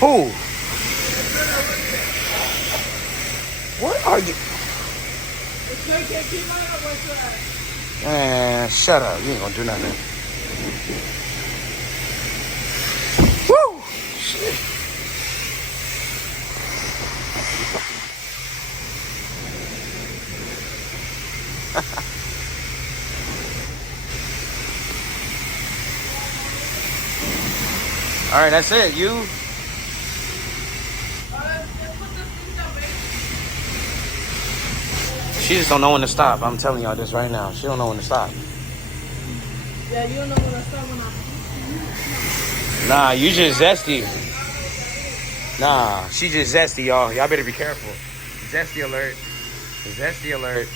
Who? What are you? Man, shut up. You ain't gonna do nothing. Woo! Shit. All right, that's it. You. She just don't know when to stop. I'm telling y'all this right now. She don't know when to stop. Yeah, you don't know when to stop when I. Nah, you just zesty. Nah, she just zesty, y'all. Y'all better be careful. Zesty alert. Zesty alert.